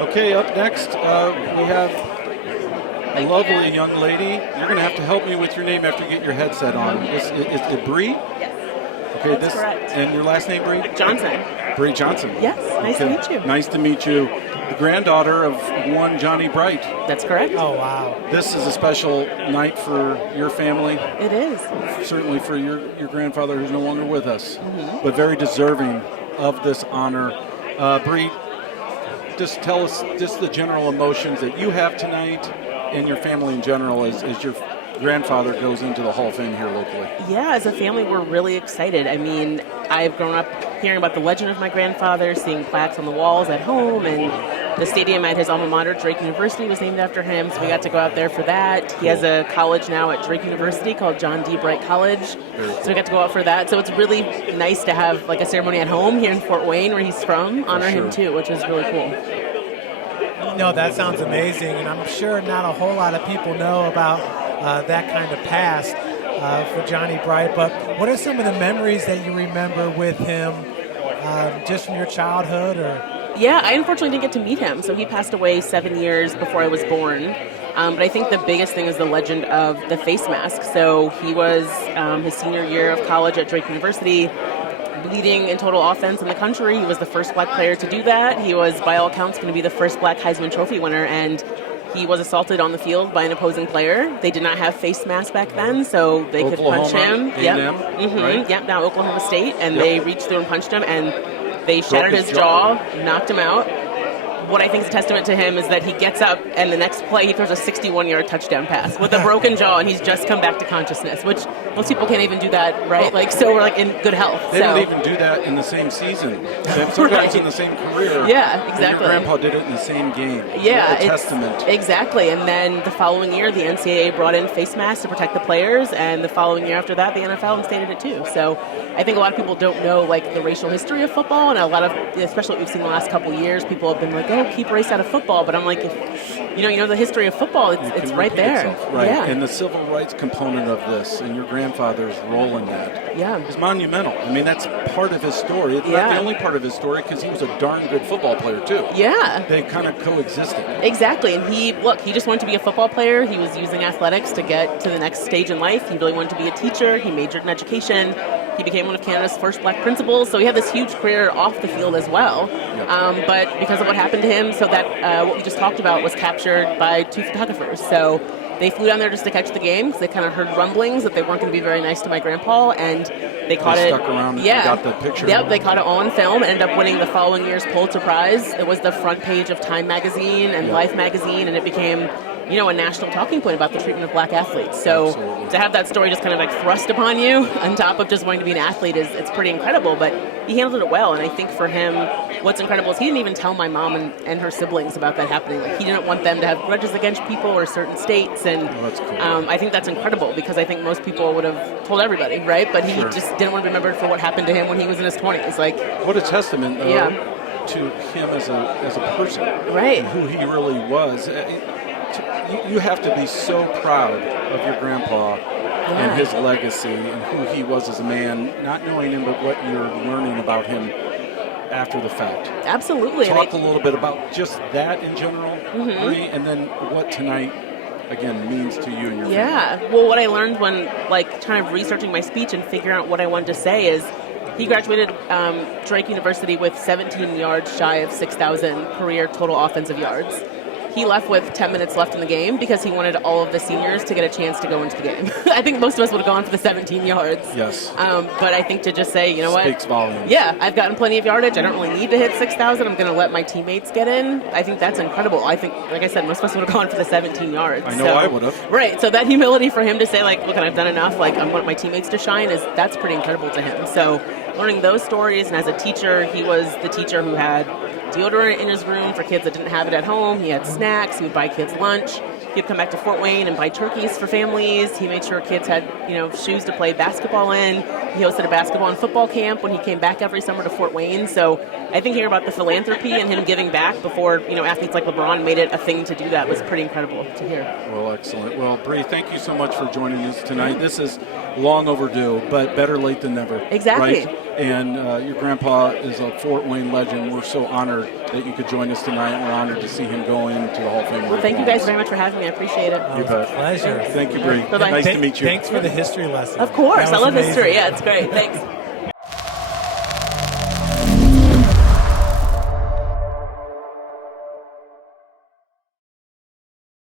Okay, up next, we have a lovely young lady. You're going to have to help me with your name after you get your headset on. Is it Bree? Yes. Okay, That's correct. And your last name, Bree? Johnson. Bree Johnson. Yes, nice to meet you. Nice to meet you. The granddaughter of one Johnny Bright. That's correct. Oh, wow. This is a special night for your family. It is. Certainly for your grandfather who's no longer with us, but very deserving of this honor. Bree, just tell us just the general emotions that you have tonight and your family in general as your grandfather goes into the Hall of Fame here locally. Yeah, as a family, we're really excited. I mean, I've grown up hearing about the legend of my grandfather, seeing plaques on the walls at home, and the stadium at his alma mater, Drake University, was named after him, so we got to go out there for that. He has a college now at Drake University called John D. Bright College, so we got to go out for that. So it's really nice to have like a ceremony at home here in Fort Wayne, where he's from, honor him too, which is really cool. No, that sounds amazing, and I'm sure not a whole lot of people know about that kind of past for Johnny Bright, but what are some of the memories that you remember with him just from your childhood? Yeah, I unfortunately didn't get to meet him, so he passed away 7 years before I was born. But I think the biggest thing is the legend of the face mask. So he was his senior year of college at Drake University, leading in total offense in the country. He was the first black player to do that. He was, by all accounts, going to be the first black Heisman Trophy winner, and he was assaulted on the field by an opposing player. They did not have face masks back then, so they could punch him. Right? Yep, now Oklahoma State, and they reached through and punched him, and they shattered his jaw, knocked him out. What I think is a testament to him is that he gets up, and the next play he throws a 61-yard touchdown pass with a broken jaw, and he's just come back to consciousness, which most people can't even do that, right? Like, so we're like in good health. They don't even do that in the same season. Sometimes in the same career. Yeah, exactly. Your grandpa did it in the same game. Yeah, a testament. Exactly. And then the following year, the NCAA brought in face masks to protect the players, and the following year after that, the NFL instated it too. So I think a lot of people don't know like the racial history of football, and a lot of, especially what we've seen the last couple of years, people have been like, oh, keep race out of football. But I'm like, if you know the history of football, it's right there. Itself, right. Yeah. And the civil rights component of this and your grandfather's role in that is monumental. I mean, that's part of his story. It's not the only part of his story, because he was a darn good football player too. Yeah. They kind of coexisted. Exactly. And he just wanted to be a football player. He was using athletics to get to the next stage in life. He really wanted to be a teacher. He majored in education. He became one of Canada's first black principals. So he had this huge career off the field as well. Yep. But because of what happened to him, so that what we just talked about was captured by two photographers. So they flew down there just to catch the game, because they kind of heard rumblings that they weren't going to be very nice to my grandpa, and they caught it. Stuck around and got the picture. Yep, they caught it all on film and ended up winning the following year's Pulitzer Prize. It was the front page of Time magazine and Life magazine, and it became a national talking point about the treatment of black athletes. So to have that story just kind of like thrust upon you on top of just wanting to be an athlete it's pretty incredible. But he handled it well, and I think for him, what's incredible is he didn't even tell my mom and her siblings about that happening. Like, he didn't want them to have grudges against people or certain states, and that's cool. I think that's incredible, because I think most people would have told everybody, right? But he just didn't want to be remembered for what happened to him when he was in his 20s. Like, what a testament, though, to him as a person, right? And who he really was. You have to be so proud of your grandpa and his legacy and who he was as a man, not knowing him, but what you're learning about him after the fact. Absolutely. Talk a little bit about just that in general, Bree, and then what tonight, again, means to you and your family. Yeah. Well, what I learned when, kind of researching my speech and figuring out what I wanted to say is, he graduated Drake University with 17 yards shy of 6,000 career total offensive yards. He left with 10 minutes left in the game because he wanted all of the seniors to get a chance to go into the game. I think most of us would have gone for the 17 yards. Yes. But I think to just say, you know what? Speaks volumes. Yeah, I've gotten plenty of yardage. I don't really need to hit 6,000. I'm going to let my teammates get in. I think that's incredible. I think, like I said, most of us would have gone for the 17 yards. I know I would have. Right. So that humility for him to say, look, I've done enough. I want my teammates to shine. That's pretty incredible to him. So learning those stories, and as a teacher, he was the teacher who had deodorant in his room for kids that didn't have it at home. He had snacks. He would buy kids lunch. He'd come back to Fort Wayne and buy turkeys for families. He made sure kids had, shoes to play basketball in. He hosted a basketball and football camp when he came back every summer to Fort Wayne. So I think hearing about the philanthropy and him giving back before, athletes like LeBron made it a thing to do that was pretty incredible to hear. Well, excellent. Well, Bree, thank you so much for joining us tonight. This is long overdue, but better late than never. Exactly. Right? And your grandpa is a Fort Wayne legend. We're so honored that you could join us tonight. We're honored to see him go into the Hall of Fame. Well, thank you guys very much for having me. I appreciate it. You bet. Pleasure. Thank you, Bree. Bye-bye. Nice to meet you. Thanks for the history lesson. Of course. That I was love amazing. history. Yeah, it's great. Thanks.